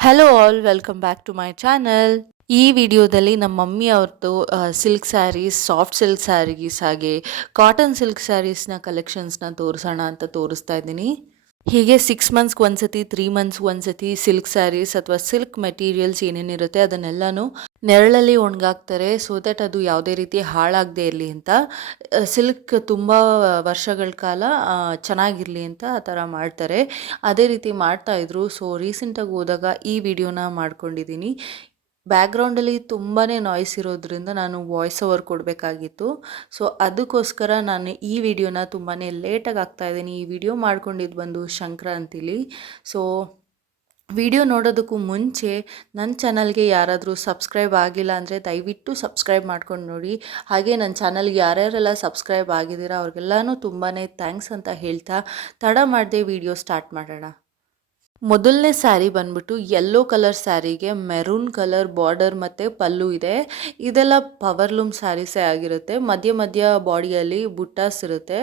Hello all welcome back to my channel ಈ ವಿಡಿಯೋದಲ್ಲಿ ನಮ್ಮ ಮಮ್ಮಿ ಅವ್ರದ್ದು silk sarees soft silk sarees ಹಾಗೆ ಕಾಟನ್ ಸಿಲ್ಕ್ ಸ್ಯಾರೀಸ್ನ ಕಲೆಕ್ಷನ್ಸ್ನ ತೋರಿಸೋಣ ಅಂತ ತೋರಿಸ್ತಾ ಇದ್ದೀನಿ. ಹೀಗೆ ಸಿಕ್ಸ್ ಮಂತ್ಸ್ಗೆ ಒಂದ್ಸತಿ ತ್ರೀ ಮಂತ್ಸ್ಗೆ ಒಂದ್ಸತಿ ಸಿಲ್ಕ್ ಸ್ಯಾರೀಸ್ ಅಥವಾ ಸಿಲ್ಕ್ ಮೆಟೀರಿಯಲ್ಸ್ ಏನೇನಿರುತ್ತೆ ಅದನ್ನೆಲ್ಲನೂ ನೆರಳಲ್ಲಿ ಒಣಗಾಕ್ತಾರೆ ಸೊ ದಟ್ ಅದು ಯಾವುದೇ ರೀತಿ ಹಾಳಾಗದೇ ಇರಲಿ ಅಂತ. ಸಿಲ್ಕ್ ತುಂಬ ವರ್ಷಗಳ ಕಾಲ ಚೆನ್ನಾಗಿರಲಿ ಅಂತ ಆ ಥರ ಮಾಡ್ತಾರೆ. ಅದೇ ರೀತಿ ಮಾಡ್ತಾಯಿದ್ರು ಸೊ ರೀಸೆಂಟಾಗಿ ಹೋದಾಗ ಈ ವಿಡಿಯೋನ ಮಾಡ್ಕೊಂಡಿದ್ದೀನಿ ಬ್ಯಾಕ್ಗ್ರೌಂಡಲ್ಲಿ ತುಂಬಾ ನಾಯ್ಸ್ ಇರೋದ್ರಿಂದ ನಾನು ವಾಯ್ಸ್ ಓವರ್ ಕೊಡಬೇಕಾಗಿತ್ತು. ಸೊ ಅದಕ್ಕೋಸ್ಕರ ನಾನು ಈ ವಿಡಿಯೋನ ತುಂಬಾ ಲೇಟಾಗಿ ಆಗ್ತಾ ಇದ್ದೀನಿ. ಈ ವಿಡಿಯೋ ಮಾಡ್ಕೊಂಡಿದ್ದು ಬಂದು ಸಂಕ್ರಾಂತಿಲಿ ಸೊ ವಿಡಿಯೋ ನೋಡೋದಕ್ಕೂ ಮುಂಚೆ ನನ್ನ ಚಾನಲ್ಗೆ ಯಾರಾದರೂ ಸಬ್ಸ್ಕ್ರೈಬ್ ಆಗಿಲ್ಲ ಅಂದರೆ ದಯವಿಟ್ಟು ಸಬ್ಸ್ಕ್ರೈಬ್ ಮಾಡ್ಕೊಂಡು ನೋಡಿ. ಹಾಗೆ ನನ್ನ ಚಾನಲ್ಗೆ ಯಾರ್ಯಾರೆಲ್ಲ ಸಬ್ಸ್ಕ್ರೈಬ್ ಆಗಿದ್ದೀರಾ ಅವ್ರಿಗೆಲ್ಲನೂ ತುಂಬಾ ಥ್ಯಾಂಕ್ಸ್ ಅಂತ ಹೇಳ್ತಾ ತಡ ಮಾಡದೆ ವಿಡಿಯೋ ಸ್ಟಾರ್ಟ್ ಮಾಡೋಣ. ಮೊದಲನೇ ಸ್ಯಾರಿ ಬಂದ್ಬಿಟ್ಟು ಯೆಲ್ಲೋ ಕಲರ್ ಸ್ಯಾರಿಗೆ ಮೆರೂನ್ ಕಲರ್ ಬಾರ್ಡರ್ ಮತ್ತು ಪಲ್ಲು ಇದೆ. ಇದೆಲ್ಲ ಪವರ್ಲೂಮ್ ಸ್ಯಾರೀಸೇ ಆಗಿರುತ್ತೆ. ಮಧ್ಯ ಮಧ್ಯ ಬಾಡಿಯಲ್ಲಿ ಬುಟ್ಟಾಸ್ ಇರುತ್ತೆ.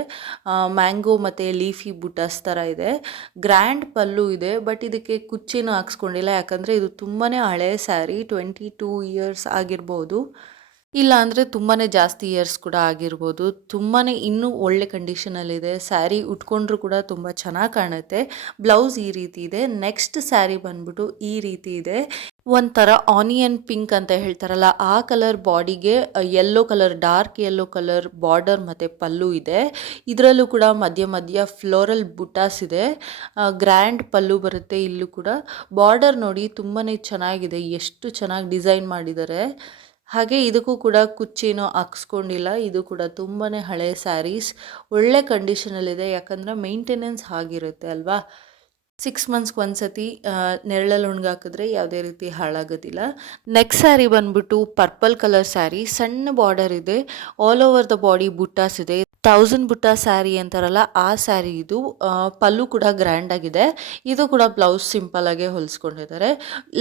ಮ್ಯಾಂಗೋ ಮತ್ತು ಲೀಫಿ ಬುಟ್ಟಾಸ್ ಥರ ಇದೆ. ಗ್ರ್ಯಾಂಡ್ ಪಲ್ಲು ಇದೆ ಬಟ್ ಇದಕ್ಕೆ ಕುಚ್ಚಿನೂ ಹಾಕ್ಸ್ಕೊಂಡಿಲ್ಲ. ಯಾಕಂದರೆ ಇದು ತುಂಬಾ ಹಳೆಯ ಸ್ಯಾರಿ ಟ್ವೆಂಟಿ ಟೂ ಇಯರ್ಸ್ ಆಗಿರ್ಬೋದು. ಇಲ್ಲ ಅಂದರೆ ತುಂಬಾ ಜಾಸ್ತಿ ಇಯರ್ಸ್ ಕೂಡ ಆಗಿರ್ಬೋದು. ತುಂಬಾ ಇನ್ನೂ ಒಳ್ಳೆ ಕಂಡೀಷನಲ್ಲಿದೆ ಸ್ಯಾರಿ ಉಟ್ಕೊಂಡ್ರೂ ಕೂಡ ತುಂಬ ಚೆನ್ನಾಗಿ ಕಾಣುತ್ತೆ. ಬ್ಲೌಸ್ ಈ ರೀತಿ ಇದೆ. ನೆಕ್ಸ್ಟ್ ಸ್ಯಾರಿ ಬಂದ್ಬಿಟ್ಟು ಈ ರೀತಿ ಇದೆ. ಒಂಥರ ಆನಿಯನ್ ಪಿಂಕ್ ಅಂತ ಹೇಳ್ತಾರಲ್ಲ, ಆ ಕಲರ್ ಬಾಡಿಗೆ yellow colour dark yellow colour border ಮತ್ತು ಪಲ್ಲು ಇದೆ. ಇದರಲ್ಲೂ ಕೂಡ ಮಧ್ಯ ಮಧ್ಯ ಫ್ಲೋರಲ್ ಬುಟಾಸ್ ಇದೆ. ಗ್ರ್ಯಾಂಡ್ ಪಲ್ಲು ಬರುತ್ತೆ ಇಲ್ಲೂ ಕೂಡ. ಬಾರ್ಡರ್ ನೋಡಿ ತುಂಬಾ ಚೆನ್ನಾಗಿದೆ. ಎಷ್ಟು ಚೆನ್ನಾಗಿ ಡಿಸೈನ್ ಮಾಡಿದ್ದಾರೆ. ಹಾಗೆ ಇದಕ್ಕೂ ಕೂಡ ಕುಚ್ಚೇನೋ ಹಾಕ್ಸ್ಕೊಂಡಿಲ್ಲ. ಇದು ಕೂಡ ತುಂಬಾ ಹಳೆ ಸ್ಯಾರೀಸ್. ಒಳ್ಳೆ ಕಂಡೀಷನಲ್ಲಿದೆ. ಯಾಕಂದರೆ ಮೇಂಟೆನೆನ್ಸ್ ಆಗಿರುತ್ತೆ ಅಲ್ವಾ? ಸಿಕ್ಸ್ ಮಂತ್ಸ್ಗೆ ಒಂದು ಸತಿ ನೆರಳಲ್ಲಿ ಒಣಗಾಕಿದ್ರೆ ಯಾವುದೇ ರೀತಿ ಹಾಳಾಗೋದಿಲ್ಲ. ನೆಕ್ಸ್ಟ್ ಸ್ಯಾರಿ ಬಂದ್ಬಿಟ್ಟು ಪರ್ಪಲ್ ಕಲರ್ ಸ್ಯಾರಿ ಸಣ್ಣ ಬಾರ್ಡರ್ ಇದೆ. All over the body buttas ಇದೆ. ತೌಸಂಡ್ ಬುಟ್ಟ ಸ್ಯಾರಿ ಅಂತಾರಲ್ಲ, ಆ ಸ್ಯಾರಿ ಇದು ಪಲ್ಲು ಕೂಡ ಗ್ರ್ಯಾಂಡಾಗಿದೆ ಇದು ಕೂಡ ಬ್ಲೌಸ್ ಸಿಂಪಲ್ ಆಗಿ ಹೊಲಿಸ್ಕೊಂಡಿದ್ದಾರೆ.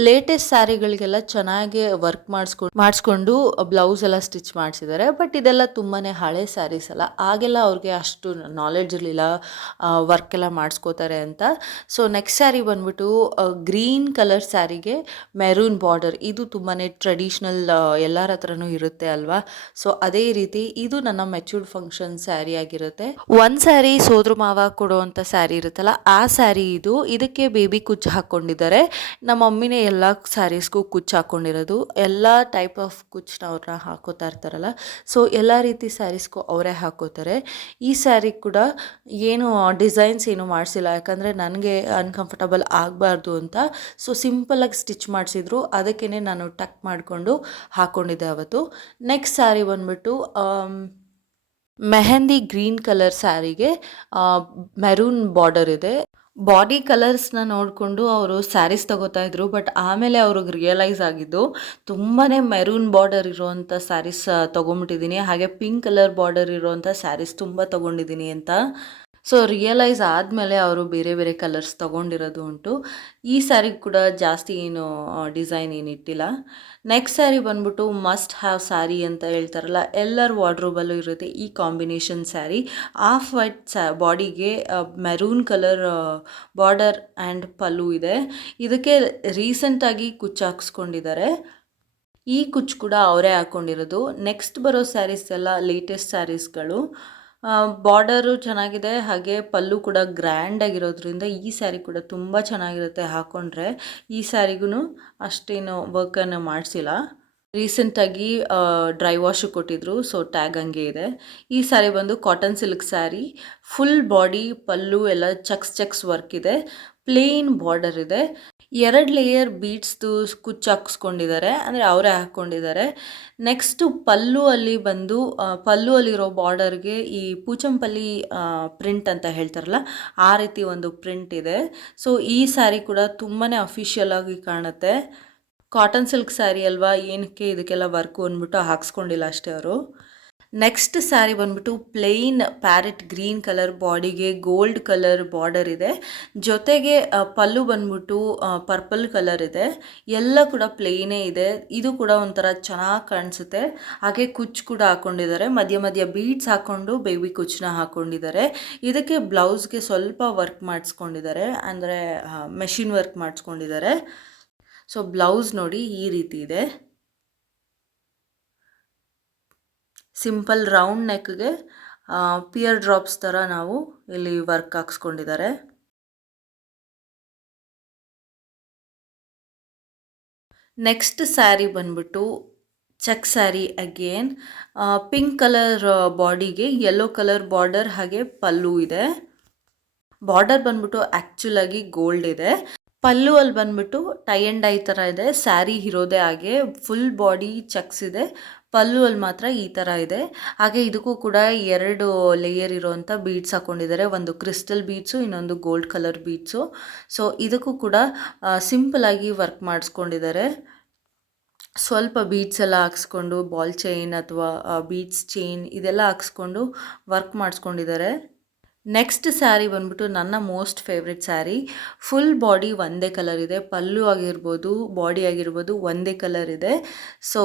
ಲೇಟೆಸ್ಟ್ ಸ್ಯಾರಿಗಳಿಗೆಲ್ಲ ಚೆನ್ನಾಗಿ ವರ್ಕ್ ಮಾಡಿಸ್ಕೊಂಡು ಮಾಡಿಸ್ಕೊಂಡು ಬ್ಲೌಸ್ ಎಲ್ಲ ಸ್ಟಿಚ್ ಮಾಡಿಸಿದ್ದಾರೆ. ಬಟ್ ಇದೆಲ್ಲ ತುಂಬಾ ಹಳೆ ಸ್ಯಾರೀಸ್ ಅಲ್ಲ. ಆಗೆಲ್ಲ ಅವ್ರಿಗೆ ಅಷ್ಟು ನಾಲೆಡ್ಜ್ ಇರಲಿಲ್ಲ ವರ್ಕ್ ಎಲ್ಲ ಮಾಡಿಸ್ಕೋತಾರೆ ಅಂತ. ಸೊ ನೆಕ್ಸ್ಟ್ ಸ್ಯಾರಿ ಬಂದ್ಬಿಟ್ಟು ಗ್ರೀನ್ ಕಲರ್ ಸ್ಯಾರಿಗೆ ಮೆರೂನ್ ಬಾರ್ಡರ್ ಇದು ತುಂಬಾ ಟ್ರೆಡಿಷ್ನಲ್ ಎಲ್ಲರ ಹತ್ರನೂ ಇರುತ್ತೆ ಅಲ್ವಾ? ಸೊ ಅದೇ ರೀತಿ ಇದು ನನ್ನ ಮೆಚೂರ್ಡ್ ಫಂಕ್ಷನ್ ಸ್ಯಾರಿ ಆಗಿರುತ್ತೆ. ಒಂದ್ ಸ್ಯಾರಿ ಸೋದ್ರ ಮಾವ ಕೊಡುವಂತ ಸ್ಯಾರಿ ಇರುತ್ತಲ್ಲ, ಆ ಸ್ಯಾರಿ ಇದು. ಇದಕ್ಕೆ ಬೇಬಿ ಕುಚ್ಚ ಹಾಕೊಂಡಿದ್ದಾರೆ. ನಮ್ಮ ಮಮ್ಮಿನೇ ಎಲ್ಲ ಸ್ಯಾರೀಸ್ಗೂ ಕುಚ್ಚು ಹಾಕೊಂಡಿರೋದು. ಎಲ್ಲ ಟೈಪ್ ಆಫ್ ಕುಚ್ಚನ್ನ ಅವ್ರನ್ನ ಹಾಕೋತಾ ಇರ್ತಾರಲ್ಲ. ಸೊ ಎಲ್ಲ ರೀತಿ ಸ್ಯಾರೀಸ್ಗೂ ಅವರೇ ಹಾಕೋತಾರೆ. ಈ ಸ್ಯಾರಿ ಕೂಡ ಏನು ಡಿಸೈನ್ಸ್ ಏನು ಮಾಡಿಸಿಲ್ಲ. ಯಾಕಂದರೆ ನನಗೆ ಅನ್ಕಂಫರ್ಟಬಲ್ ಆಗಬಾರ್ದು ಅಂತ. ಸೊ ಸಿಂಪಲಾಗಿ ಸ್ಟಿಚ್ ಮಾಡಿಸಿದ್ರು. ಅದಕ್ಕೇ ನಾನು ಟಕ್ ಮಾಡಿಕೊಂಡು ಹಾಕ್ಕೊಂಡಿದ್ದೆ ಅವತ್ತು. ನೆಕ್ಸ್ಟ್ ಸ್ಯಾರಿ ಬಂದ್ಬಿಟ್ಟು ಮೆಹಂದಿ ಗ್ರೀನ್ ಕಲರ್ ಸ್ಯಾರಿಗೆ ಮೆರೂನ್ ಬಾರ್ಡರ್ ಇದೆ. ಬಾಡಿ ಕಲರ್ಸ್ನ ನೋಡಿಕೊಂಡು ಅವರು ಸ್ಯಾರೀಸ್ ತಗೋತಾ ಇದ್ರು, ಬಟ್ ಆಮೇಲೆ ಅವ್ರಿಗೆ ರಿಯಲೈಸ್ ಆಗಿದ್ದು ತುಂಬಾ ಮೆರೂನ್ ಬಾರ್ಡರ್ ಇರುವಂಥ ಸ್ಯಾರೀಸ್ ತೊಗೊಂಬಿಟ್ಟಿದ್ದೀನಿ ಹಾಗೆ ಪಿಂಕ್ ಕಲರ್ ಬಾರ್ಡರ್ ಇರುವಂಥ ಸ್ಯಾರೀಸ್ ತುಂಬ ತೊಗೊಂಡಿದ್ದೀನಿ ಅಂತ ಸೊ ರಿಯಲೈಸ್ ಆದಮೇಲೆ ಅವರು ಬೇರೆ ಬೇರೆ ಕಲರ್ಸ್ ತೊಗೊಂಡಿರೋದು ಉಂಟು. ಈ ಸ್ಯಾರಿ ಕೂಡ ಜಾಸ್ತಿ ಏನು ಡಿಸೈನ್ ಏನು ಇಟ್ಟಿಲ್ಲ. ನೆಕ್ಸ್ಟ್ ಸ್ಯಾರಿ ಬಂದ್ಬಿಟ್ಟು ಮಸ್ಟ್ ಹ್ಯಾವ್ ಸ್ಯಾರಿ ಅಂತ ಹೇಳ್ತಾರಲ್ಲ, ಎಲ್ಲರ ವಾರ್ಡ್ರೋಬಲ್ಲೂ ಇರುತ್ತೆ ಈ ಕಾಂಬಿನೇಷನ್ ಸ್ಯಾರಿ ಆಫ್ ವೈಟ್ ಸ್ಯಾ ಬಾಡಿಗೆ ಮೆರೂನ್ ಕಲರ್ ಬಾರ್ಡರ್ ಆ್ಯಂಡ್ ಪಲ್ಲು ಇದೆ. ಇದಕ್ಕೆ ರೀಸೆಂಟಾಗಿ ಕುಚ್ಚು ಹಾಕ್ಸ್ಕೊಂಡಿದ್ದಾರೆ. ಈ ಕುಚ್ಚು ಕೂಡ ಅವರೇ ಹಾಕ್ಕೊಂಡಿರೋದು. ನೆಕ್ಸ್ಟ್ ಬರೋ ಸ್ಯಾರೀಸ್ ಎಲ್ಲ ಲೇಟೆಸ್ಟ್ ಸ್ಯಾರೀಸ್ಗಳು ಬಾರ್ಡರು ಚೆನ್ನಾಗಿದೆ, ಹಾಗೆ ಪಲ್ಲು ಕೂಡ ಗ್ರ್ಯಾಂಡ್ ಆಗಿರೋದ್ರಿಂದ ಈ ಸ್ಯಾರಿ ಕೂಡ ತುಂಬ ಚೆನ್ನಾಗಿರುತ್ತೆ ಹಾಕ್ಕೊಂಡ್ರೆ ಈ ಸ್ಯಾರಿಗೂ ಅಷ್ಟೇನು ವರ್ಕನ್ನು ಮಾಡಿಸಿಲ್ಲ. ರೀಸೆಂಟಾಗಿ ಡ್ರೈ ವಾಶು ಕೊಟ್ಟಿದ್ರು, ಸೊ ಟ್ಯಾಗ್ ಹಂಗೆ ಇದೆ. ಈ ಸ್ಯಾರಿ ಬಂದು cotton silk saree, full body ಪಲ್ಲು ಎಲ್ಲ ಚಕ್ಸ್ ಚಕ್ಸ್ ವರ್ಕ್ ಇದೆ, ಪ್ಲೇನ್ ಬಾರ್ಡರ್ ಇದೆ. ಎರಡು ಲೇಯರ್ ಬೀಟ್ಸ್ದು ಕುಚ್ಚು ಹಾಕ್ಸ್ಕೊಂಡಿದ್ದಾರೆ, ಅಂದರೆ ಅವರೇ ಹಾಕ್ಕೊಂಡಿದ್ದಾರೆ. ನೆಕ್ಸ್ಟು ಪಲ್ಲು ಅಲ್ಲಿ ಬಂದು ಪಲ್ಲು ಅಲ್ಲಿರೋ ಬಾರ್ಡರ್ಗೆ ಈ ಪೂಚಂಪಲ್ಲಿ ಪ್ರಿಂಟ್ ಅಂತ ಹೇಳ್ತಾರಲ್ಲ, ಆ ರೀತಿ ಒಂದು ಪ್ರಿಂಟ್ ಇದೆ. ಸೊ ಈ ಸ್ಯಾರಿ ಕೂಡ ತುಂಬಾ ಅಫಿಷಿಯಲ್ ಆಗಿ ಕಾಣುತ್ತೆ. ಕಾಟನ್ ಸಿಲ್ಕ್ ಸ್ಯಾರಿ ಅಲ್ವಾ, ಏನಕ್ಕೆ ಇದಕ್ಕೆಲ್ಲ ವರ್ಕು ಅಂದ್ಬಿಟ್ಟು ಹಾಕ್ಸ್ಕೊಂಡಿಲ್ಲ ಅಷ್ಟೇ ಅವರು. ನೆಕ್ಸ್ಟ್ ಸ್ಯಾರಿ ಬಂದ್ಬಿಟ್ಟು ಪ್ಲೇನ್ ಪ್ಯಾರೆಟ್ ಗ್ರೀನ್ ಕಲರ್ ಬಾಡಿಗೆ ಗೋಲ್ಡ್ ಕಲರ್ ಬಾರ್ಡರ್ ಇದೆ. ಜೊತೆಗೆ ಪಲ್ಲು ಬಂದ್ಬಿಟ್ಟು ಪರ್ಪಲ್ ಕಲರ್ ಇದೆ. ಎಲ್ಲ ಕೂಡ ಪ್ಲೇನೇ ಇದೆ. ಇದು ಕೂಡ ಒಂಥರ ಚೆನ್ನಾಗಿ ಕಾಣಿಸುತ್ತೆ. ಹಾಗೆ ಕುಚ್ ಕೂಡ ಹಾಕೊಂಡಿದ್ದಾರೆ ಮಧ್ಯ ಮಧ್ಯ ಬೀಡ್ಸ್ ಹಾಕೊಂಡು ಬೇಬಿ ಕುಚ್ಚನ್ನ ಹಾಕೊಂಡಿದ್ದಾರೆ ಇದಕ್ಕೆ ಬ್ಲೌಸ್ಗೆ ಸ್ವಲ್ಪ ವರ್ಕ್ ಮಾಡಿಸ್ಕೊಂಡಿದ್ದಾರೆ. ಅಂದರೆ ಮೆಷಿನ್ ವರ್ಕ್ ಮಾಡಿಸ್ಕೊಂಡಿದ್ದಾರೆ. ಸೊ ಬ್ಲೌಸ್ ನೋಡಿ ಈ ರೀತಿ ಇದೆ. ಸಿಂಪಲ್ ರೌಂಡ್ ನೆಕ್ಗೆ ಪಿಯರ್ ಡ್ರಾಪ್ಸ್ ಥರ ನಾವು ಇಲ್ಲಿ ವರ್ಕ್ ಹಾಕ್ಸ್ಕೊಂಡಿದ್ದಾರೆ. ನೆಕ್ಸ್ಟ್ ಸ್ಯಾರಿ ಬಂದ್ಬಿಟ್ಟು check saree again pink colour ಬಾಡಿಗೆ ಯೆಲ್ಲೋ ಕಲರ್ ಬಾರ್ಡರ್ ಹಾಗೆ ಪಲ್ಲು ಇದೆ. ಬಾರ್ಡರ್ ಬಂದ್ಬಿಟ್ಟು ಆ್ಯಕ್ಚುಲಾಗಿ ಗೋಲ್ಡ್ ಇದೆ. ಪಲ್ಲು ಅಲ್ಲಿ ಬಂದ್ಬಿಟ್ಟು ಟೈ ಆ್ಯಂಡ್ ಐ ಥರ ಇದೆ. ಸ್ಯಾರಿ ಇರೋದೇ ಹಾಗೆ, ಫುಲ್ ಬಾಡಿ ಚಕ್ಸ್ ಇದೆ. ಪಲ್ಲು ಅಲ್ಲಿ ಮಾತ್ರ ಈ ಥರ ಇದೆ. ಹಾಗೆ ಇದಕ್ಕೂ ಕೂಡ ಎರಡು ಲೇಯರ್ ಇರೋವಂಥ ಬೀಡ್ಸ್ ಹಾಕ್ಕೊಂಡಿದ್ದಾರೆ ಒಂದು ಕ್ರಿಸ್ಟಲ್ ಬೀಡ್ಸು, ಇನ್ನೊಂದು ಗೋಲ್ಡ್ ಕಲರ್ ಬೀಡ್ಸು. ಸೊ, ಇದಕ್ಕೂ ಕೂಡ ಸಿಂಪಲಾಗಿ ವರ್ಕ್ ಮಾಡಿಸ್ಕೊಂಡಿದ್ದಾರೆ. ಸ್ವಲ್ಪ ಬೀಡ್ಸ್ ಎಲ್ಲ ಹಾಕ್ಸ್ಕೊಂಡು, ಬಾಲ್ ಚೈನ್ ಅಥವಾ ಬೀಡ್ಸ್ ಚೈನ್ ಇದೆಲ್ಲ ಹಾಕ್ಸ್ಕೊಂಡು ವರ್ಕ್ ಮಾಡಿಸ್ಕೊಂಡಿದ್ದಾರೆ. ನೆಕ್ಸ್ಟ್ ಸ್ಯಾರಿ ಬಂದ್ಬಿಟ್ಟು ನನ್ನ most favourite saree full body ಒಂದೇ ಕಲರ್ ಇದೆ. ಪಲ್ಲು ಆಗಿರ್ಬೋದು ಬಾಡಿ ಆಗಿರ್ಬೋದು ಒಂದೇ ಕಲರ್ ಇದೆ. ಸೊ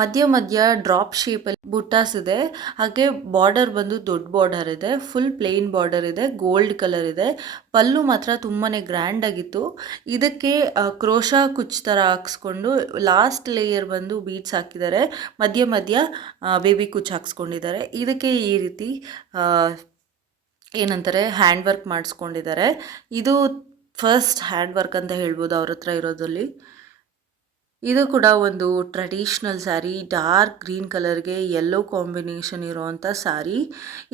ಮಧ್ಯ ಮಧ್ಯ ಡ್ರಾಪ್ ಶೇಪಲ್ಲಿ ಬುಟ್ಟಾಸ್ ಇದೆ. ಹಾಗೆ ಬಾರ್ಡರ್ ಬಂದು ದೊಡ್ಡ ಬಾರ್ಡರ್ ಇದೆ. ಫುಲ್ ಪ್ಲೇನ್ ಬಾರ್ಡರ್ ಇದೆ. ಗೋಲ್ಡ್ ಕಲರ್ ಇದೆ. ಪಲ್ಲು ಮಾತ್ರ ತುಂಬಾ ಗ್ರ್ಯಾಂಡ್ ಆಗಿತ್ತು. ಇದಕ್ಕೆ ಕ್ರೋಶಾ ಕುಚ್ ಥರ ಹಾಕ್ಸ್ಕೊಂಡು ಲಾಸ್ಟ್ ಲೇಯರ್ ಬಂದು ಬೀಟ್ಸ್ ಹಾಕಿದ್ದಾರೆ. ಮಧ್ಯ ಮಧ್ಯ ಬೇಬಿ ಕುಚ್ ಹಾಕ್ಸ್ಕೊಂಡಿದ್ದಾರೆ. ಇದಕ್ಕೆ ಈ ರೀತಿ ಏನಂತಾರೆ ಹ್ಯಾಂಡ್ ವರ್ಕ್ ಮಾಡಿಸ್ಕೊಂಡಿದ್ದಾರೆ. ಇದು ಫಸ್ಟ್ ಹ್ಯಾಂಡ್ ವರ್ಕ್ ಅಂತ ಹೇಳ್ಬೋದು ಅವ್ರ ಹತ್ರ ಇರೋದ್ರಲ್ಲಿ. ಇದು ಕೂಡ ಒಂದು ಟ್ರೆಡಿಷ್ನಲ್ ಸ್ಯಾರಿ ಡಾರ್ಕ್ ಗ್ರೀನ್ ಕಲರ್ಗೆ ಯೆಲ್ಲೋ ಕಾಂಬಿನೇಷನ್ ಇರೋವಂಥ ಸ್ಯಾರಿ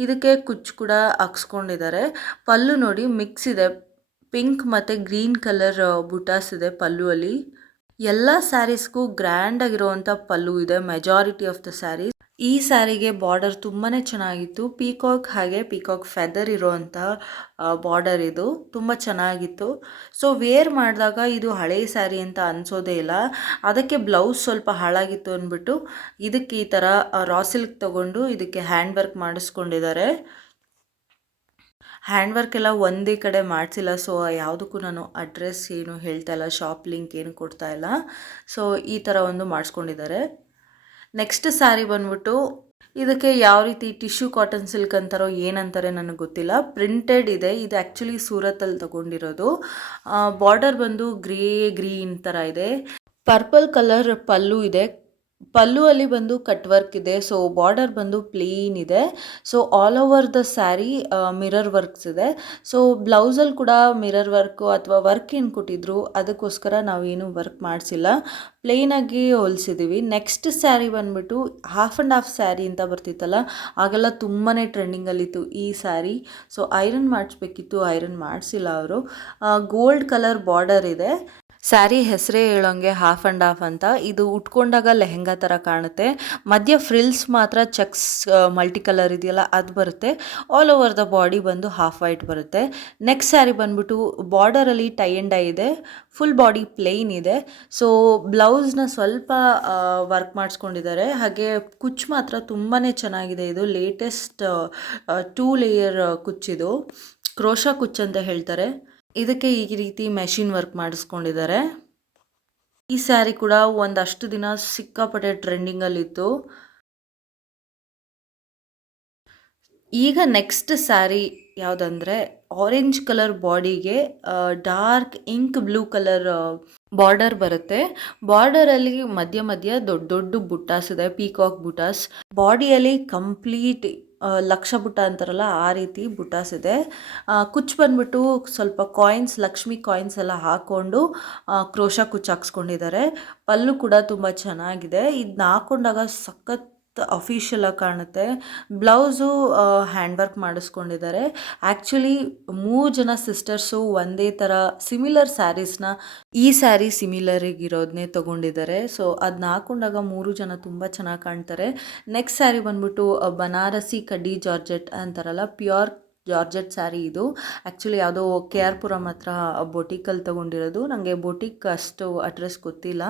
ಇದಕ್ಕೆ ಕುಚ್ಚು ಕೂಡ ಹಾಕ್ಸ್ಕೊಂಡಿದ್ದಾರೆ. ಪಲ್ಲು ನೋಡಿ ಮಿಕ್ಸ್ ಇದೆ. ಪಿಂಕ್ ಮತ್ತು ಗ್ರೀನ್ ಕಲರ್ ಬುಟಾಸ್ ಇದೆ ಪಲ್ಲು ಅಲ್ಲಿ ಎಲ್ಲ ಸ್ಯಾರೀಸ್ಗೂ ಗ್ರ್ಯಾಂಡ್ ಆಗಿರುವಂಥ ಪಲ್ಲು ಇದೆ ಮೆಜಾರಿಟಿ ಆಫ್ ದ ಸ್ಯಾರೀಸ್ ಈ ಸ್ಯಾರಿಗೆ ಬಾರ್ಡರ್ ತುಂಬಾ ಚೆನ್ನಾಗಿತ್ತು. ಪೀಕಾಕ್ ಹಾಗೆ ಪೀಕಾಕ್ ಫೆದರ್ ಇರೋವಂಥ ಬಾರ್ಡರ್ ಇದು. ತುಂಬ ಚೆನ್ನಾಗಿತ್ತು. ಸೊ, ವೇರ್ ಮಾಡಿದಾಗ ಇದು ಹಳೆ ಸ್ಯಾರಿ ಅಂತ ಅನಿಸೋದೇ ಇಲ್ಲ. ಅದಕ್ಕೆ ಬ್ಲೌಸ್ ಸ್ವಲ್ಪ ಹಾಳಾಗಿತ್ತು ಅಂದ್ಬಿಟ್ಟು ಇದಕ್ಕೆ ಈ ಥರ ರಾ ಸಿಲ್ಕ್ ತೊಗೊಂಡು ಇದಕ್ಕೆ ಹ್ಯಾಂಡ್ ವರ್ಕ್ ಮಾಡಿಸ್ಕೊಂಡಿದ್ದಾರೆ. ಹ್ಯಾಂಡ್ ವರ್ಕ್ ಎಲ್ಲ ಒಂದೇ ಕಡೆ ಮಾಡಿಸಿಲ್ಲ. ಸೊ, ಯಾವುದಕ್ಕೂ ನಾನು ಅಡ್ರೆಸ್ ಏನು ಹೇಳ್ತಾ ಇಲ್ಲ. ಶಾಪ್ ಲಿಂಕ್ ಏನು ಕೊಡ್ತಾ ಇಲ್ಲ. ಸೊ, ಈ ಥರ ಒಂದು ಮಾಡಿಸ್ಕೊಂಡಿದ್ದಾರೆ. ನೆಕ್ಸ್ಟ್ ಸ್ಯಾರಿ ಬಂದ್ಬಿಟ್ಟು ಇದಕ್ಕೆ ಯಾವ ರೀತಿ ಟಿಶ್ಯೂ ಕಾಟನ್ ಸಿಲ್ಕ್ ಅಂತಾರೋ ಏನಂತಾರೆ ನನಗೆ ಗೊತ್ತಿಲ್ಲ. ಪ್ರಿಂಟೆಡ್ ಇದೆ. ಇದು ಆ್ಯಕ್ಚುಲಿ ಸೂರತ್ತಲ್ಲಿ ತಗೊಂಡಿರೋದು. ಬಾರ್ಡರ್ ಬಂದು ಗ್ರೇ ಗ್ರೀನ್ ಥರ ಇದೆ. ಪರ್ಪಲ್ ಕಲರ್ ಪಲ್ಲು ಇದೆ. ಪಲ್ಲು ಅಲ್ಲಿ ಬಂದು ಕಟ್ ವರ್ಕ್ ಇದೆ. ಸೊ ಬಾರ್ಡರ್ ಬಂದು ಪ್ಲೇನ್ ಇದೆ. So all over the saree mirror works ಇದೆ. ಸೊ ಬ್ಲೌಸಲ್ಲಿ ಕೂಡ ಮಿರರ್ ವರ್ಕು ಅಥವಾ ವರ್ಕ್ ಏನು ಕೊಟ್ಟಿದ್ರು ಅದಕ್ಕೋಸ್ಕರ ನಾವೇನು ವರ್ಕ್ ಮಾಡಿಸಿಲ್ಲ. ಪ್ಲೇನಾಗಿ ಹೊಲಿಸಿದ್ದೀವಿ ನೆಕ್ಸ್ಟ್ ಸ್ಯಾರಿ ಬಂದುಬಿಟ್ಟು ಹಾಫ್ ಆ್ಯಂಡ್ ಹಾಫ್ ಸ್ಯಾರಿ ಅಂತ ಬರ್ತಿತ್ತಲ್ಲ, ಆಗೆಲ್ಲ ತುಂಬಾ ಟ್ರೆಂಡಿಂಗಲ್ಲಿತ್ತು ಈ ಸ್ಯಾರಿ ಸೊ ಐರನ್ ಮಾಡಿಸ್ಬೇಕಿತ್ತು ಐರನ್ ಮಾಡಿಸಿಲ್ಲ ಅವರು. ಗೋಲ್ಡ್ ಕಲರ್ ಬಾರ್ಡರ್ ಇದೆ. ಸ್ಯಾರಿ ಹೆಸರೇ ಹೇಳೋಂಗೆ ಹಾಫ್ ಆ್ಯಂಡ್ ಹಾಫ್ ಅಂತ. ಇದು ಉಟ್ಕೊಂಡಾಗ ಲೆಹೆಂಗಾ ಥರ ಕಾಣುತ್ತೆ. ಮಧ್ಯ ಫ್ರಿಲ್ಸ್ ಮಾತ್ರ ಚೆಕ್ಸ್ ಮಲ್ಟಿ ಕಲರ್ ಇದೆಯಲ್ಲ, ಅದು ಬರುತ್ತೆ. ಆಲ್ ಓವರ್ ದ ಬಾಡಿ ಬಂದು ಹಾಫ್ ವೈಟ್ ಬರುತ್ತೆ. ನೆಕ್ಸ್ಟ್ ಸ್ಯಾರಿ ಬಂದ್ಬಿಟ್ಟು ಬಾರ್ಡರಲ್ಲಿ ಟೈ ಆ್ಯಂಡ್ ಡೈ ಇದೆ. ಫುಲ್ ಬಾಡಿ ಪ್ಲೇನ್ ಇದೆ. ಸೊ ಬ್ಲೌಸ್ನ ಸ್ವಲ್ಪ ವರ್ಕ್ ಮಾಡಿಸ್ಕೊಂಡಿದ್ದಾರೆ. ಹಾಗೆ ಕುಚ್ ಮಾತ್ರ ತುಂಬಾ ಚೆನ್ನಾಗಿದೆ ಇದು. ಲೇಟೆಸ್ಟ್ ಟೂ ಲೇಯರ್ ಕುಚ್ಚಿದು ಕ್ರೋಶ ಕುಚ್ ಅಂತ ಹೇಳ್ತಾರೆ. ಇದಕ್ಕೆ ಈ ರೀತಿ ಮೆಷಿನ್ ವರ್ಕ್ ಮಾಡಿಸ್ಕೊಂಡಿದ್ದಾರೆ. ಈ ಸ್ಯಾರಿ ಕೂಡ ಒಂದಷ್ಟು ದಿನ ಸಿಕ್ಕಾಪಟ್ಟೆ ಟ್ರೆಂಡಿಂಗಲ್ಲಿತ್ತು ಈಗ ನೆಕ್ಸ್ಟ್ ಸ್ಯಾರಿ ಯಾವುದಂದರೆ ಆರೆಂಜ್ ಕಲರ್ ಬಾಡಿಗೆ dark ink blue colour border ಬರುತ್ತೆ. ಬಾರ್ಡರಲ್ಲಿ ಮಧ್ಯ ಮಧ್ಯ ದೊಡ್ಡ ದೊಡ್ಡ ಬುಟಾಸ್ ಇದೆ ಪೀಕಾಕ್ ಬುಟಾಸ್ ಬಾಡಿಯಲ್ಲಿ ಕಂಪ್ಲೀಟ್ ಲಕ್ಷ ಬುಟ್ಟ ಅಂತಾರಲ್ಲ, ಆ ರೀತಿ ಬುಟಾಸ್ ಇದೆ. ಕುಚ್ಚು ಬಂದ್ಬಿಟ್ಟು ಸ್ವಲ್ಪ ಕಾಯಿನ್ಸ್ ಲಕ್ಷ್ಮಿ ಕಾಯಿನ್ಸ್ ಎಲ್ಲ ಹಾಕ್ಕೊಂಡು ಕ್ರೋಶ ಕುಚ್ಚು ಹಾಕ್ಸ್ಕೊಂಡಿದ್ದಾರೆ. ಪಲ್ಲು ಕೂಡ ತುಂಬ ಚೆನ್ನಾಗಿದೆ. ಇದನ್ನ ಹಾಕ್ಕೊಂಡಾಗ ಸಖತ್ ಅಫಿಷಿಯಲ್ ಆಗಿ ಕಾಣುತ್ತೆ. ಬ್ಲೌಸು ಹ್ಯಾಂಡ್ ವರ್ಕ್ ಮಾಡಿಸ್ಕೊಂಡಿದ್ದಾರೆ. ಆ್ಯಕ್ಚುಲಿ ಮೂರು ಜನ ಸಿಸ್ಟರ್ಸು ಒಂದೇ ಥರ ಸಿಮಿಲರ್ ಸ್ಯಾರೀಸ್ನ ಈ ಸ್ಯಾರಿ ಸಿಮಿಲರಿಗಿರೋದನ್ನೇ ತೊಗೊಂಡಿದ್ದಾರೆ. ಸೊ ಅದನ್ನ ಹಾಕೊಂಡಾಗ ಮೂರು ಜನ ತುಂಬ ಚೆನ್ನಾಗಿ ಕಾಣ್ತಾರೆ. ನೆಕ್ಸ್ಟ್ ಸ್ಯಾರಿ ಬಂದ್ಬಿಟ್ಟು ಬನಾರಸಿ ಕಡ್ಡಿ ಜಾರ್ಜೆಟ್ ಅಂತಾರಲ್ಲ ಪ್ಯೂರ್ ಜಾರ್ಜೆಟ್ ಸ್ಯಾರಿ ಇದು. ಆ್ಯಕ್ಚುಲಿ ಯಾವುದೋ ಕೆ ಆರ್ ಪುರಮ್ ಹತ್ರ ಬೊಟಿಕಲ್ಲಿ ತೊಗೊಂಡಿರೋದು. ನನಗೆ ಬೊಟಿಕ್ ಅಷ್ಟು ಅಡ್ರೆಸ್ ಗೊತ್ತಿಲ್ಲ.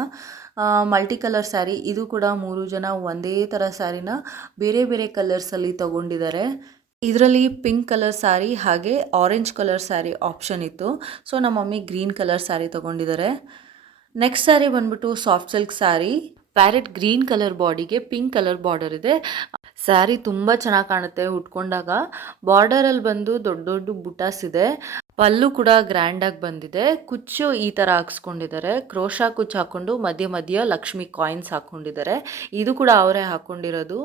Multi colour saree. ಇದು ಕೂಡ ಮೂರು ಜನ ಒಂದೇ ಥರ ಸ್ಯಾರಿನ ಬೇರೆ ಬೇರೆ ಕಲರ್ಸಲ್ಲಿ ತೊಗೊಂಡಿದ್ದಾರೆ. ಇದರಲ್ಲಿ ಪಿಂಕ್ ಕಲರ್ ಸ್ಯಾರಿ ಹಾಗೆ ಆರೆಂಜ್ ಕಲರ್ ಸ್ಯಾರಿ ಆಪ್ಷನ್ ಇತ್ತು. ಸೊ, ನಮ್ಮ ಮಮ್ಮಿ ಗ್ರೀನ್ ಕಲರ್ ಸ್ಯಾರಿ ತೊಗೊಂಡಿದ್ದಾರೆ. ನೆಕ್ಸ್ಟ್ ಸ್ಯಾರಿ ಬಂದ್ಬಿಟ್ಟು soft silk saree. Parrot green colour ಬಾಡಿಗೆ, ಪಿಂಕ್ ಕಲರ್ ಬಾರ್ಡರ್ ಇದೆ. ಸ್ಯಾರಿ ತುಂಬ ಚೆನ್ನಾಗಿ ಕಾಣುತ್ತೆ ಉಟ್ಕೊಂಡಾಗ. ಬಾರ್ಡರಲ್ಲಿ ಬಂದು ದೊಡ್ಡ ದೊಡ್ಡ ಬುಟಾಸ್ ಇದೆ. ಪಲ್ಲು ಕೂಡ ಗ್ರ್ಯಾಂಡಾಗಿ ಬಂದಿದೆ. ಕುಚ್ಚು ಈ ಥರ ಹಾಕ್ಸ್ಕೊಂಡಿದ್ದಾರೆ. ಕ್ರೋಶಾ ಕುಚ್ಚು ಹಾಕ್ಕೊಂಡು ಮಧ್ಯ ಮಧ್ಯ ಲಕ್ಷ್ಮಿ ಕಾಯಿನ್ಸ್ ಹಾಕ್ಕೊಂಡಿದ್ದಾರೆ. ಇದು ಕೂಡ ಅವರೇ ಹಾಕ್ಕೊಂಡಿರೋದು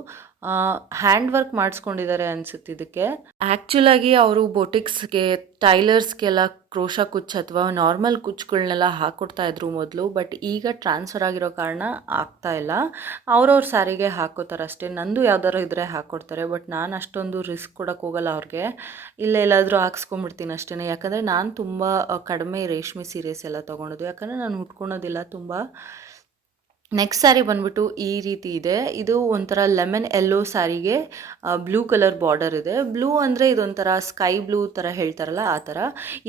ಹ್ಯಾಂಡ್ ವರ್ಕ್ ಮಾಡಿಸ್ಕೊಂಡಿದ್ದಾರೆ ಅನಿಸುತ್ತೆ ಇದಕ್ಕೆ. ಆ್ಯಕ್ಚುಲಾಗಿ ಅವರು ಬೊಟಿಕ್ಸ್ಗೆ ಟೈಲರ್ಸ್ಗೆಲ್ಲ ಕ್ರೋಶಾ ಕುಚ್ ಅಥವಾ ನಾರ್ಮಲ್ ಕುಚ್ಚುಗಳನ್ನೆಲ್ಲ ಹಾಕ್ಕೊಡ್ತಾ ಇದ್ರು ಮೊದಲು ಬಟ್ ಈಗ ಟ್ರಾನ್ಸ್ಫರ್ ಆಗಿರೋ ಕಾರಣ ಆಗ್ತಾ ಇಲ್ಲ. ಅವ್ರವ್ರ ಸ್ಯಾರಿಗೆ ಹಾಕೋತಾರೆ ಅಷ್ಟೇ. ನಂದು ಯಾವ್ದಾರು ಇದ್ರೆ ಹಾಕ್ಕೊಡ್ತಾರೆ ಬಟ್ ನಾನು ಅಷ್ಟೊಂದು ರಿಸ್ಕ್ ಕೊಡೋಕೆ ಹೋಗಲ್ಲ ಅವ್ರಿಗೆ. ಇಲ್ಲ ಎಲ್ಲಾದರೂ ಹಾಕ್ಸ್ಕೊಂಡ್ಬಿಡ್ತೀನಿ ಅಷ್ಟೇ ಯಾಕಂದರೆ ನಾನು ತುಂಬ ಕಡಿಮೆ ರೇಷ್ಮೆ ಸೀರೆಸ್ ಎಲ್ಲ ತೊಗೊಳೋದು ಯಾಕಂದರೆ ನಾನು ಉಟ್ಕೊಳೋದಿಲ್ಲ ತುಂಬ. ನೆಕ್ಸ್ಟ್ ಸ್ಯಾರಿ ಬಂದ್ಬಿಟ್ಟು ಈ ರೀತಿ ಇದೆ. ಇದು ಒಂಥರ ಲೆಮನ್ ಎಲ್ಲೋ ಸ್ಯಾರಿಗೆ ಬ್ಲೂ ಕಲರ್ ಬಾರ್ಡರ್ ಇದೆ. ಬ್ಲೂ ಅಂದರೆ ಇದೊಂಥರ ಸ್ಕೈ ಬ್ಲೂ ಥರ ಹೇಳ್ತಾರಲ್ಲ ಆ ಥರ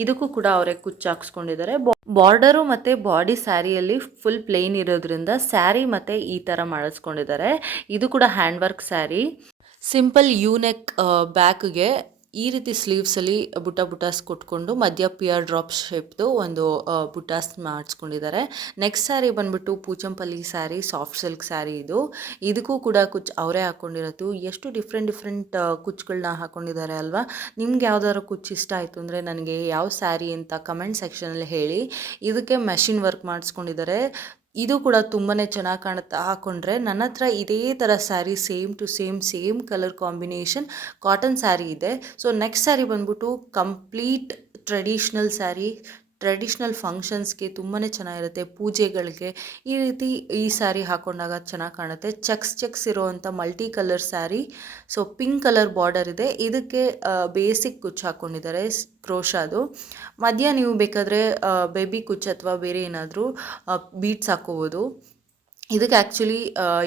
ಇದಕ್ಕೂ ಕೂಡ ಅವರೇ ಕುಚ್ಚು ಹಾಕ್ಸ್ಕೊಂಡಿದ್ದಾರೆ. ಬಾರ್ಡರು ಮತ್ತು ಬಾಡಿ ಸ್ಯಾರಿಯಲ್ಲಿ ಫುಲ್ ಪ್ಲೇನ್ ಇರೋದ್ರಿಂದ ಸ್ಯಾರಿ ಮತ್ತು ಈ ಥರ ಮಾಡಿಸ್ಕೊಂಡಿದ್ದಾರೆ. ಇದು ಕೂಡ hand work saree. Simple U neck ಬ್ಯಾಕ್ಗೆ ಈ ರೀತಿ ಸ್ಲೀವ್ಸಲ್ಲಿ ಬುಟ್ಟ ಬುಟಾಸ್ ಕೊಟ್ಕೊಂಡು ಮಧ್ಯ ಪಿಯರ್ ಡ್ರಾಪ್ ಶೇಪ್ದು ಒಂದು ಬುಟಾಸ್ ಮಾಡಿಸ್ಕೊಂಡಿದ್ದಾರೆ. ನೆಕ್ಸ್ಟ್ ಸ್ಯಾರಿ ಬಂದುಬಿಟ್ಟು Pochampally saree, soft silk saree ಇದು. ಇದಕ್ಕೂ ಕೂಡ ಕುಚ್ ಅವರೇ ಹಾಕ್ಕೊಂಡಿರೋದು ಎಷ್ಟು ಡಿಫ್ರೆಂಟ್ ಡಿಫ್ರೆಂಟ್ ಕುಚ್ಗಳನ್ನ ಹಾಕ್ಕೊಂಡಿದ್ದಾರೆ ಅಲ್ವಾ? ನಿಮ್ಗೆ ಯಾವ್ದಾದ್ರು ಕುಚ್ ಇಷ್ಟ ಆಯಿತು ಅಂದರೆ ನನಗೆ ಯಾವ ಸ್ಯಾರಿ ಅಂತ ಕಮೆಂಟ್ ಸೆಕ್ಷನಲ್ಲಿ ಹೇಳಿ. ಇದಕ್ಕೆ ಮೆಷಿನ್ ವರ್ಕ್ ಮಾಡಿಸ್ಕೊಂಡಿದ್ದಾರೆ. ಇದು ಕೂಡ ತುಂಬಾ ಚೆನ್ನಾಗಿ ಕಾಣುತ್ತೆ ಹಾಕೊಂಡ್ರೆ ನನ್ನ ಹತ್ರ ಇದೇ ಥರ sari same to same same colour combination cotton sari ಇದೆ. ಸೊ ನೆಕ್ಸ್ಟ್ ಸ್ಯಾರಿ ಬಂದ್ಬಿಟ್ಟು ಕಂಪ್ಲೀಟ್ ಟ್ರೆಡಿಷ್ನಲ್ ಸ್ಯಾರಿ ಟ್ರೆಡಿಷ್ನಲ್ ಫಂಕ್ಷನ್ಸ್ಗೆ ತುಂಬಾ ಚೆನ್ನಾಗಿರುತ್ತೆ. ಪೂಜೆಗಳಿಗೆ ಈ ರೀತಿ ಈ ಸ್ಯಾರಿ ಹಾಕೊಂಡಾಗ ಚೆನ್ನಾಗಿ ಕಾಣುತ್ತೆ. ಚೆಕ್ಸ್ ಚೆಕ್ಸ್ ಇರೋವಂಥ multi colour saree so pink colour border ಇದೆ. ಇದಕ್ಕೆ ಬೇಸಿಕ್ ಕುಚ್ಚು ಹಾಕ್ಕೊಂಡಿದ್ದಾರೆ ಕ್ರೋಶಾದು ಮಧ್ಯ ನೀವು ಬೇಕಾದರೆ ಬೇಬಿ ಕುಚ್ ಅಥವಾ ಬೇರೆ ಏನಾದರೂ ಬೀಟ್ಸ್ ಹಾಕೋಬೋದು. ಇದಕ್ಕೆ ಆ್ಯಕ್ಚುಲಿ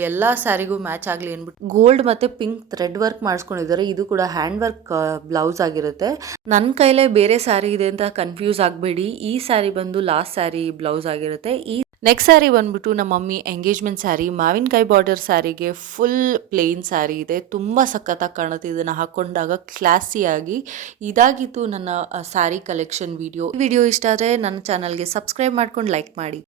ಎಲ್ಲ ಸ್ಯಾರಿಗೂ ಮ್ಯಾಚ್ ಆಗಲಿ ಅಂದ್ಬಿಟ್ಟು ಗೋಲ್ಡ್ ಮತ್ತು ಪಿಂಕ್ ಥ್ರೆಡ್ ವರ್ಕ್ ಮಾಡಿಸ್ಕೊಂಡಿದ್ದಾರೆ. ಇದು ಕೂಡ ಹ್ಯಾಂಡ್ ವರ್ಕ್ ಬ್ಲೌಸ್ ಆಗಿರುತ್ತೆ. ನನ್ನ ಕೈಲೇ ಬೇರೆ ಸ್ಯಾರಿ ಇದೆ ಅಂತ ಕನ್ಫ್ಯೂಸ್ ಆಗಬೇಡಿ. ಈ ಸ್ಯಾರಿ ಬಂದು ಲಾಸ್ಟ್ ಸ್ಯಾರಿ ಬ್ಲೌಸ್ ಆಗಿರುತ್ತೆ. ಈ ನೆಕ್ಸ್ಟ್ ಸ್ಯಾರಿ ಬಂದ್ಬಿಟ್ಟು ನಮ್ಮ ಮಮ್ಮಿ ಎಂಗೇಜ್ಮೆಂಟ್ ಸ್ಯಾರಿ, ಮಾವಿನಕಾಯಿ ಬಾರ್ಡರ್ ಸ್ಯಾರಿಗೆ ಫುಲ್ ಪ್ಲೇನ್ ಸ್ಯಾರಿ ಇದೆ. ತುಂಬ ಸಖತ್ತಾಗಿ ಕಾಣುತ್ತೆ. ಇದನ್ನು ಹಾಕೊಂಡಾಗ ಕ್ಲಾಸಿಯಾಗಿ ಇದಾಗಿತ್ತು ನನ್ನ ಸ್ಯಾರಿ ಕಲೆಕ್ಷನ್ ವಿಡಿಯೋ ವಿಡಿಯೋ ಇಷ್ಟ ಆದರೆ ನನ್ನ ಚಾನಲ್ಗೆ ಸಬ್ಸ್ಕ್ರೈಬ್ ಮಾಡ್ಕೊಂಡು ಲೈಕ್ ಮಾಡಿ.